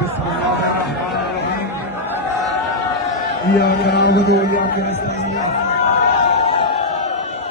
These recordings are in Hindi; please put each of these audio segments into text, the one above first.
बिस्मिल्लाहिर्रहमानिर्रहीम। इय्याका नअबुदु व इय्याका नस्तईन।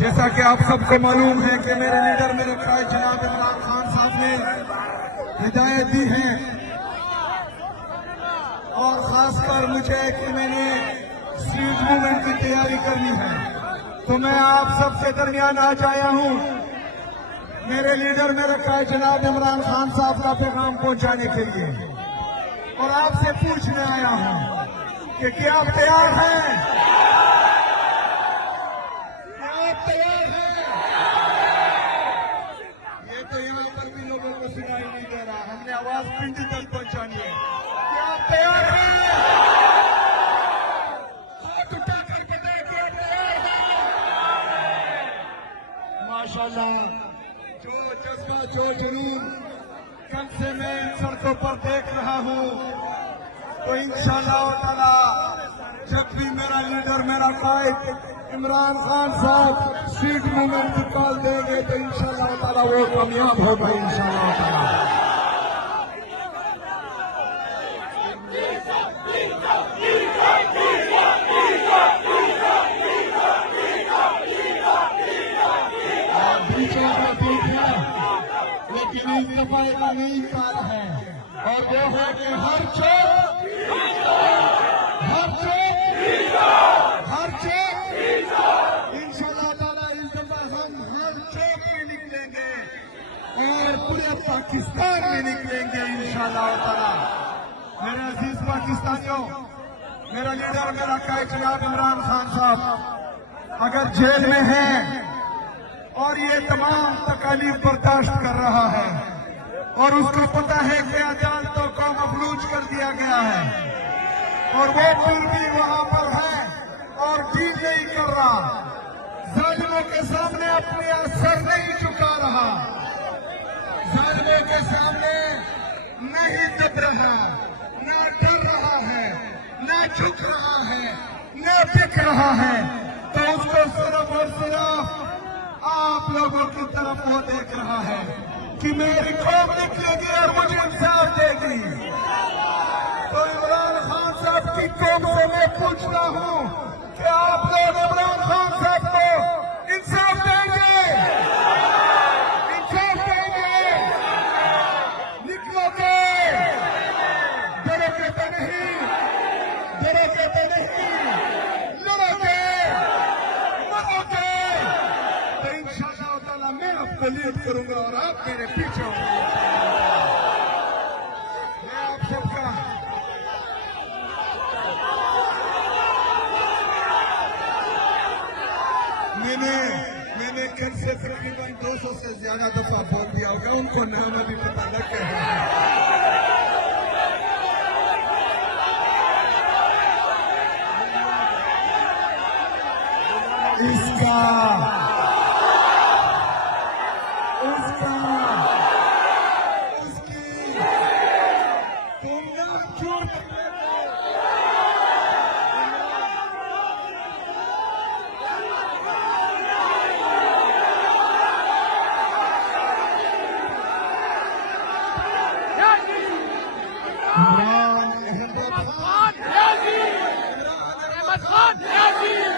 जैसा कि आप सबको मालूम है कि मेरे लीडर मेरे कायद जनाब इमरान खान साहब ने हिदायत दी है और खासकर मुझे कि मैंने स्ट्रीट मूवमेंट की तैयारी करनी है, तो मैं आप सबसे दरमियान आज आया हूं मेरे लीडर मेरे कायद जनाब इमरान खान साहब का पैगाम पहुंचाने के लिए और आपसे पूछने आया हूं कि क्या आप तैयार हैं? सुनाई नहीं दे रहा, हमने आवाज पिंडी तक पहुंचानी है. क्या आप तैयार हैं? हाथ उठाकर बताएं कि आप तैयार हैं? माशाल्लाह, जो जज्बा जो जुनून कल से मैं इन सड़कों पर देख रहा हूं, तो इंशाअल्लाह ताला जब भी मेरा लीडर मेरा कायद इमरान खान साहब स्ट्रीट मूवमेंट निकाल देंगे तो इंशाअल्लाह ताला वो कामयाब होगा इंशाअल्लाह ताला. लेकिन इस दफा का नई काल है और वो है कि हर चौक इंशाअल्लाह ताला इस दफा हम हर चौक में निकलेंगे और पूरे पाकिस्तान में निकलेंगे इंशाअल्लाह ताला. मेरे अजीज पाकिस्तानियों, मेरा लीडर मेरा कायद जनाब इमरान खान साहब अगर जेल में है और ये तमाम तकालीफ बर्दाश्त कर रहा है और उसको पता है कि अदालतों को मफलूज कर दिया गया है और वो फिर भी वहां पर है और ढील नहीं कर रहा, जालिमों के सामने अपने सर नहीं झुका रहा, जालिमों के सामने नहीं दब रहा, न डर रहा है, न झुक रहा है, न बिक रहा है, तो उसको सिर्फ और सिर्फ आप लोगों की तरफ वो देख रहा है कि मेरी कौम निकलेगी और मुझे इंसाफ देगी. तो इमरान खान साहब की कौम से मैं पूछता हूं कि आप लोग इमरान खान साहब को इंसाफ देंगे? इंसाफ देंगे? निकलोगे? डरोगे तो नहीं? डरोगे तो नहीं? लड़ोगे? मरोगे? तो इंशाअल्लाह ताला मैं आपको लीड करूंगा और आप मेरे पीछे होंगे. मैं आप सबका मैंने कल से तकरीबन 200 से ज्यादा दफा बोल दिया होगा, उनको नाम अभी पता न है. इसका जिंदाबाद